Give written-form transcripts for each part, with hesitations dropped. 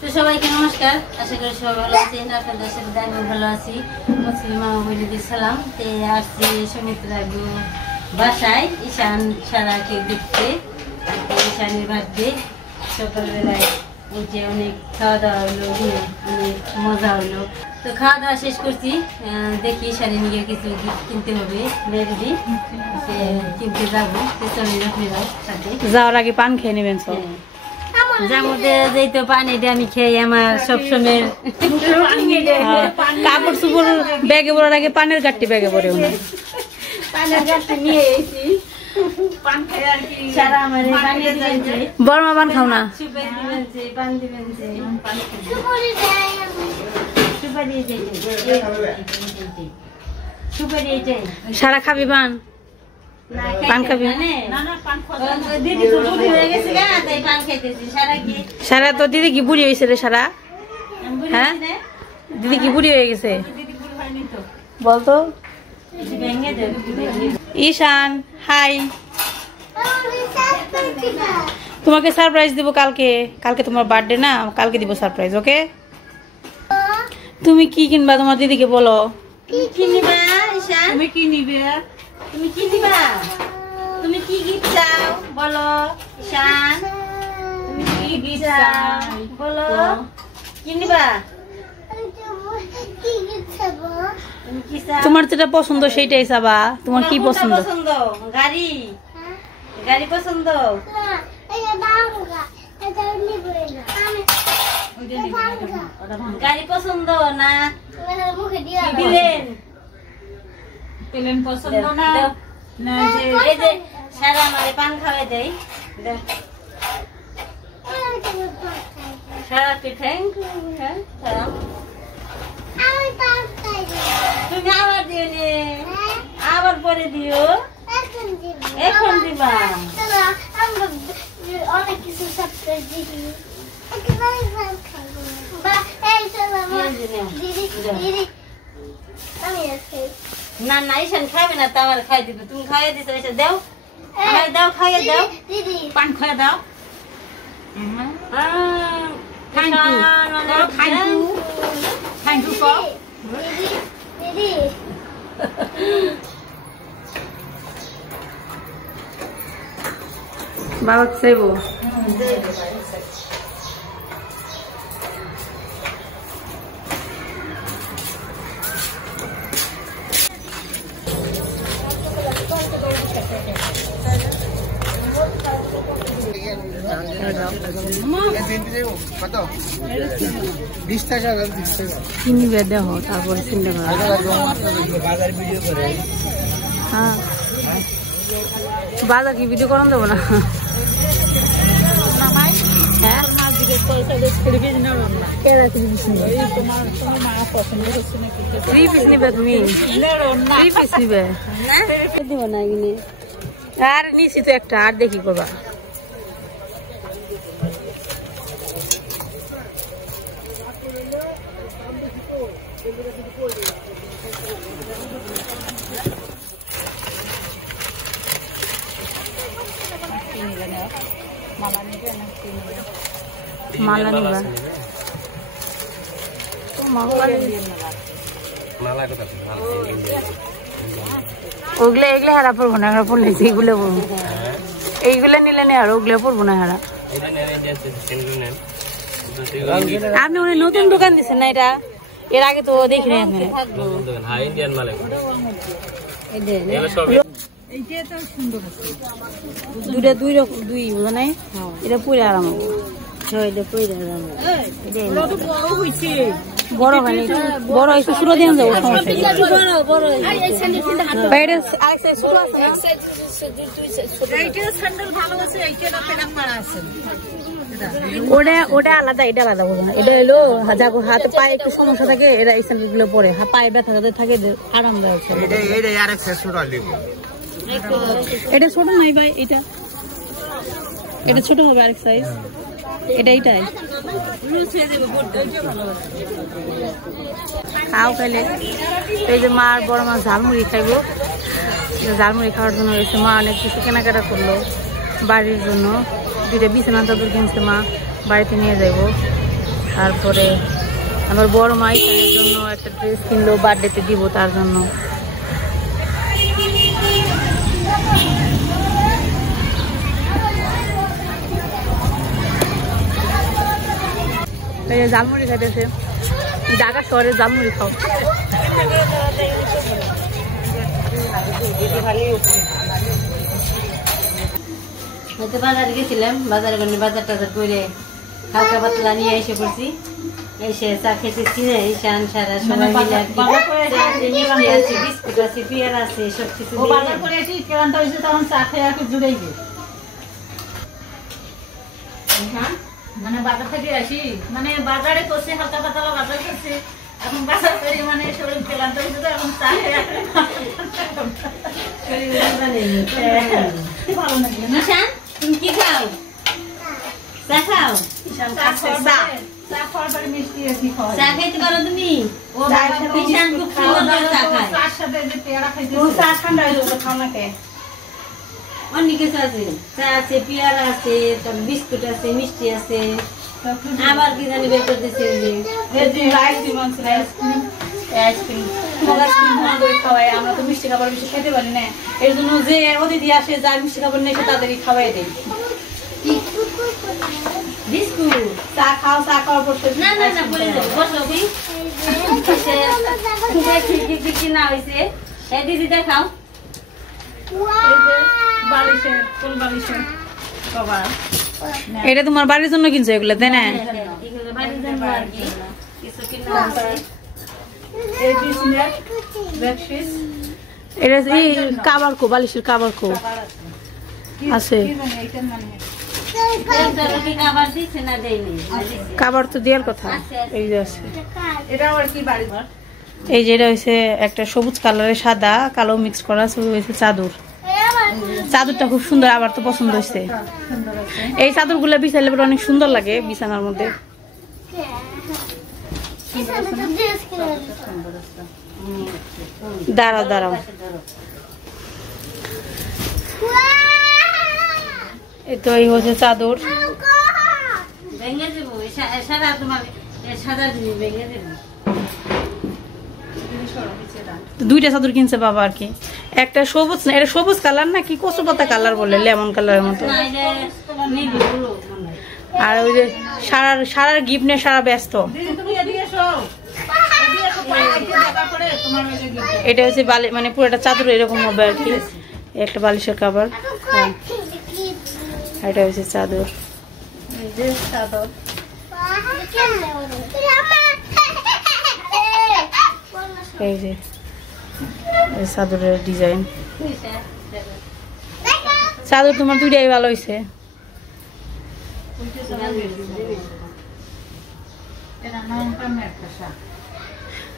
তো সবাইকে নমস্কার, আশা করি সবাই ভালো আছেন। আপনাদের সাথে আমি ভালো আছি। মুসলিম মামা বলিদের সালাম। তে আসছি সুমিত্রা বাসায় ঈশান সারাকে দেখতে। ঈশানের বার্থডে সকালবেলায় উঠে অনেক খাওয়া দাওয়া হলো, অনেক মজা হলো। তো খাওয়া দাওয়া শেষ করছি, দেখি ঈশানের নিয়ে কিছু কিনতে হবে, রেডি কিনতে যাবো। চলেন আপনারাও সাথে। যাওয়ার আগে পান খেয়ে নেবেন সব। যার মধ্যে যেহেতু পানি দিয়ে আমি খেয়ে আমার সবসময় কাপড় চুপড় ব্যাগে ভরার আগে পানের গাঠটি ব্যাগে ভরে পানের গাছটা নিয়ে এসেছি। বর্মা পান খাও না? সারা খাবি পান? পান খাবি? সারা তো দিদি কি বুড়ি হয়েছে রে? সারা হ্যাঁ দিদি কি বুড়ি হয়ে গেছে বলতো? ঈশান হাই, তোমাকে সারপ্রাইজ দিব কালকে। কালকে তোমার বার্থডে না, কালকে দিব সারপ্রাইজ। ওকে, তুমি কি কিনবা তোমার দিদিকে বলো। কি নিবা ঈশান? তুমি কি নিবে? তুমি কি দিবা? তুমি কি গিফট চাও বলো ঈশান? তুমি কি গিফট চাও বলো? কি নিবা? তোমার যেটা পছন্দ সেইটাই চাবা। তোমার কি পছন্দ? গাড়ি? গাড়ি পছন্দ? গাড়ি পছন্দ না প্লেন? প্লেন পছন্দ না? এই যে সারা আমারে পান খাওয়াই দেয়। সারা থ্যাংক ইউ। তুমি আবার দিও নে, আবার পরে দিও। এখন দিবা? অনেক কিছু না না ঈশান খাবে না, তো আমার খাই দিবে। তুমি খাইয়ে দিছো, এসে দাও, আমার দাও, খাইয়ে দাও। পান খাইয়ে দাও। বাবা চাইবো কিনবে দেহ, তারপরে চিন্তা করা। হ্যাঁ বাজার কি ভিডিও করান দেবো না? আর নিছি তো একটা, আর দেখি করবা। মালা নিবা? ওগুলো এগুলো হারা পড়বো না, আমরা পড়লে এইগুলো পড়বো। এইগুলো নিলে নে, আর ওগুলো পড়বো না হারা। আপনি উনি নতুন দোকান দিচ্ছেন না এটা? এর আগে তো দেখিনি আপনি। দুইটা দুই রকম, দুই বোঝা নাই। এটা পরে আরাম হবো। বড় হয়নি, বড় হয়েছে ছোট দিয়ে যাবো, সমস্যা। ওটা আলাদা, এটা আলাদা বোঝা না। এটা এলো হাতে পায়ে একটু সমস্যা থাকে, এরা এই স্যান্ডেল গুলো পরে পায়ে ব্যথা থাকে, আরামদায়ক। এটা ছোট নাই ভাই, এটা ছোট হবে আরেক সাইজ। এটাই খাও খাইলে। এই যে মা আর বড় মা ঝালমুড়ি খাইবো। ঝালমুড়ি খাওয়ার জন্য এসে মা অনেক কিছু কেনাকাটা করলো বাড়ির জন্য। দুইটা বিছানা চাদর কিনছে মা, বাড়িতে নিয়ে যাইবো। তারপরে আমার বড় মা ঈশানের জন্য একটা ড্রেস কিনলো, বার্থডেতে দিব তার জন্য। জালমুড়ি খাইতেছে, ঢাকা শহরে জালমুড়ি খাও। বাজারে গেছিলাম, বাজারে বাজার টাজার করে হালকা পাতলা নিয়ে এসে পড়ছি। এসে চা খেতেছি, ঈশান সারা সবাই মিলে মিষ্টি আছে, বিস্কুট আছে, পেয়ারা আছে, সবকিছু মানে বাজার থেকে আসি, মানে বাজারে করছে হালকা পাতলা বাজার করছে, এখন বাজার করে মানে শরীর ক্লান্ত হয়েছে তো এখন চা খেয়ে ভালো লাগে না। ঈশান তুমি কি খাও? চা খাও? চা খাওয়ার পরে মিষ্টি আছে খাওয়া। চা খাইতে পারো তুমি? ঈশান খুব সুন্দর চা খায়। চার সাথে যে পেয়ারা খাইতে চা ঠান্ডা হয়ে যাবে, খাও না কে? অনেক কিছু আছে, চা আছে, পেয়ারা আছে, বিস্কুট আছে, মিষ্টি আছে, আবার কি জানি বের করে দিচ্ছে খাওয়াই। আমরা তো মিষ্টি খাবার বেশি খেতে পারি না, এর জন্য যে অতিথি আসে যা মিষ্টি খাবার নেই তাদেরই খাওয়াই দেয়। বিস্কুট চা খাও, চা খাওয়ার পর না না না বলে দেবো, বসো কি না হয়েছে দিদি দেখাও। এটা তোমার বাড়ির জন্য কিনছো এগুলো, তাই না? এটা কাবার কো, বালিশের কাবার কো আছে। কাবার তো দেওয়ার কথা। এই যে আছে, এই যে এটা হয়েছে একটা সবুজ কালারের সাদা কালো মিক্স করা হয়েছে চাদর। চাদরটা খুব সুন্দর, আবার তো পছন্দ হয়েছে। এই চাদর গুলো বিছাইলে পরে অনেক সুন্দর লাগে বিছানার মধ্যে। দাঁড়াও দাঁড়াও, এই তো এই হচ্ছে চাদর। দুইটা চাদর কিনছে বাবা আর কি। একটা সবুজ না, এটা সবুজ কালার না কি কচু পাতা কালার বলে, লেমন কালারের মতো। আর ওই যে সারার গিফট নিয়ে সারা ব্যস্ত। এটা হচ্ছে মানে পুরোটা চাদর এরকম হবে আর কি, একটা বালিশের কাভার। এটা হচ্ছে চাদর। এই যে চাদরের ডিজাইন। চাদর তোমার দুইটাই ভালো হয়েছে।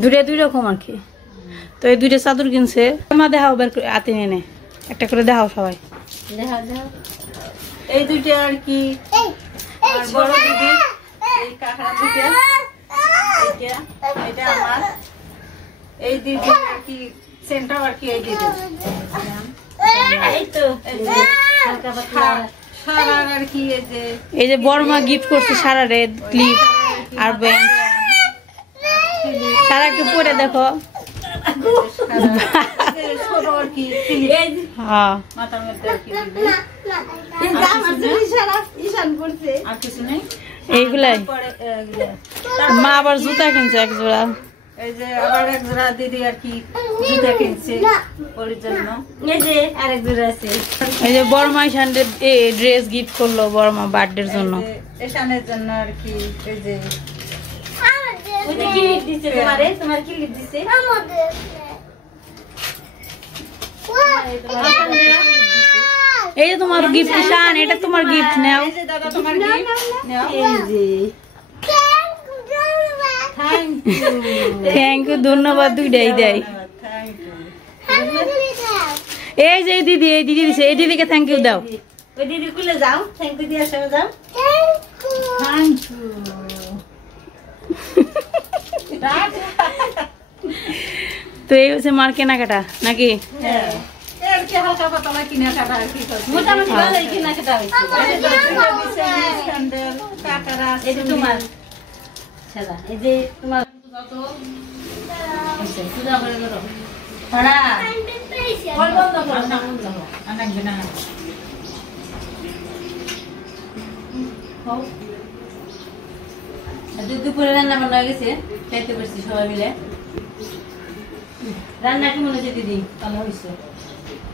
দুইটা দুই রকম আর কি। তো এই দুইটা চাদর কিনছে। মা দেখাও, বের করে হাতে নিয়ে নে, একটা করে দেখাও সবাই। এই দুইটা আর কি বড় দিদি, এই কাকড়া দুইটা, এটা আমার। এই দুইটা আর কি সেন্টার আর কি, এই দিদি। এই তো সারার আর কি, এই যে বড় মা গিফট করছে সারা রে ক্লিপ আর ব্যান্ড। সারাকে পরে দেখো। এইগুলাই মা আবার জুতা কিনছে এক জোড়া। এই যে আবার এক জোড়া দিদি আর কি জুতা কিনছে ওর জন্য। এই যে আরেক জোড়া আছে। এই যে বড় মা ঈশানের ড্রেস গিফট করলো বড় মা বার্থডের জন্য, ঈশানের জন্য আর কি। এই যে এই যে তোমার গিফট ঈশান, এটা তোমার গিফট নাও। দাদা তোমার গিফট নাও। থ্যাংক ইউ, ধন্যবাদ। দুইটাই দেয়। এই যে দিদি, এই দিদি দিছে, এই দিদিকে থ্যাংক ইউ দাও। ওই দিদি কুলে যাও, থ্যাংক ইউ দিয়ে আসো, যাও। Thank you. তো এই হচ্ছে মার কেনাকাটা নাকি? হালকা পাতলা কেনাকাটা আর কি, মোটামুটি ভালোই কেনাকাটা হয়েছে। সারা এই যে তোমার পূজা করে করো সারা বন্ধ করো না আনাকবে না দুপুরে রান্না বান্না হয়ে গেছে খাইতে পারছি সবাই মিলে রান্না কি মনে হচ্ছে দিদি ভালো হয়েছে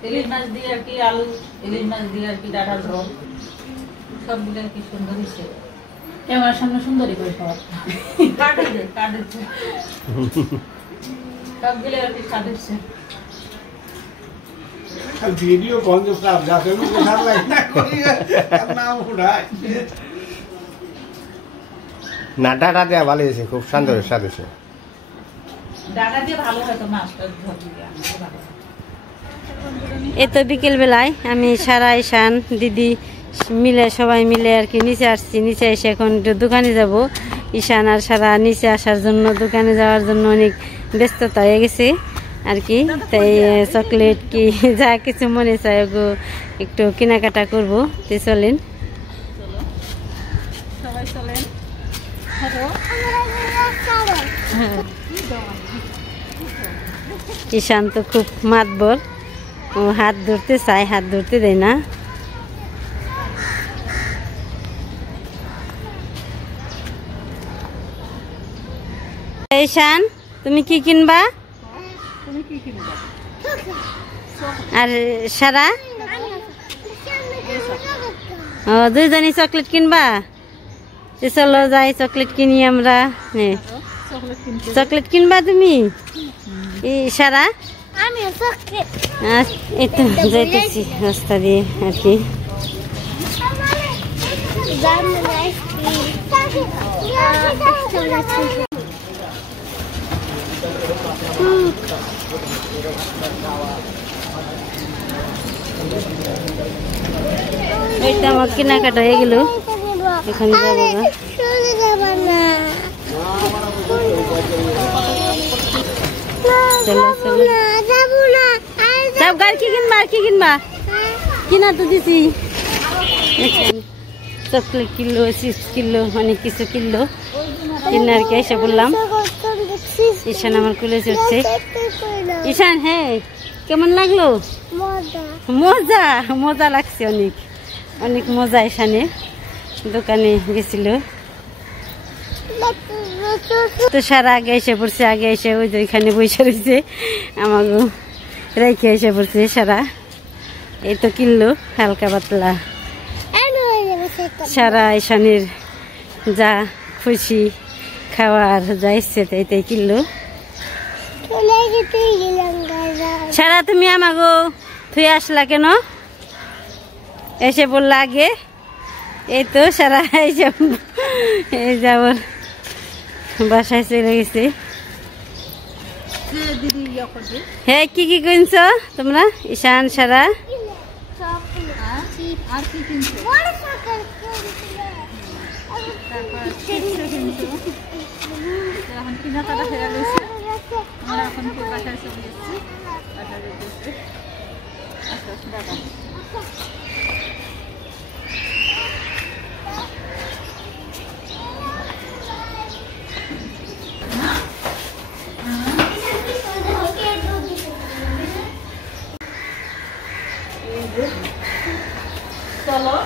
ইলিশ মাছ দিয়ে আর কি আলু ইলিশ মাছ দিয়ে আর কি ডাটা ঝোল সবগুলো আর কি সুন্দর হয়েছে ক্যামেরার সামনে সুন্দরী করে খাওয়া কাটেছে সবগুলো আর কি স্বাদ হচ্ছে वीडियो कौन जो साहब जाते हैं उनके साथ लगना कोई नाम उठाए না ডাটা দেওয়া ভালো হয়েছে, খুব সুন্দর স্বাদ হয়েছে। ডাটা দিয়ে ভালো হয় তো মাছটা ঝোল দিয়ে ভালো। এই তো বিকেল বেলায় আমি সারা ঈশান দিদি মিলে সবাই মিলে আর কি নিচে আসছি। নিচে এসে এখন একটু দোকানে যাব। ঈশান আর সারা নিচে আসার জন্য দোকানে যাওয়ার জন্য অনেক ব্যস্ততা হয়ে গেছে আর কি। তাই চকলেট কি যা কিছু মনে চায় ওগো একটু কেনাকাটা করবো। তো চলেন সবাই চলেন। ঈশান তো খুব মাতবর, ও হাত ধরতে চায়, হাত ধরতে দেয় না। ঈশান তুমি কি কিনবা? আর সারা ও দুইজনই চকলেট কিনবা? চলো যাই চকলেট কিনি আমরা। চকলেট কিনবা তুমি? সারা এই তো যাইতেছি রাস্তা দিয়ে আর কি। এইটা আমার কেনাকাটা হয়ে গেল, এখন যাবো না। চলো চলো সব গাড়ি কি কিনবা? আর কি কিনবা? কিনা তো দিছি চকলেট কিনলো, চিপস কিনলো, অনেক কিছু কিনলো। কিনে আর কি এসে বললাম। ঈশান আমার কুলে চড়ছে। ঈশান হ্যাঁ কেমন লাগলো? মজা মজা লাগছে, অনেক অনেক মজা। ঈশানে দোকানে গেছিল তো সারা আগে এসে পড়ছে। আগে এসে ওই যে ওইখানে বসে রয়েছে, আমাকে রেখে এসে পড়ছে সারা। এই তো কিনলো হালকা পাতলা। সারা ঈশানের যা খুশি খাওয়ার যা ইচ্ছে তাই তাই কিনলো। সারা তুমি আমাকে থুয়ে আসলা কেন? এসে বললা আগে। এই তো সারা এইসব এই যাবর বাসায় চলে গেছে। হ্যাঁ কি কি কিনছ তোমরা? ঈশান সারা আর কি কিনছো? এখন কেনাকাটা হয়ে গেছে, আমরা এখন বাসায় চলে যাচ্ছি। আচ্ছা দাদা চলো।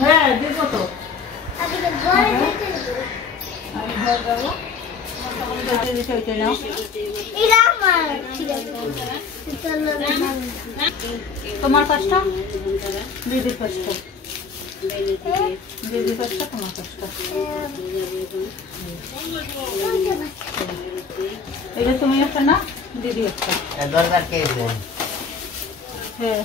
হ্যাঁ দেবো তো। তোমার পাঁচটা, দিদির পাঁচটা, দিদির পাঁচটা, তোমার পাঁচটা। এটা তুমি একটা না, দিদি একটা। হ্যাঁ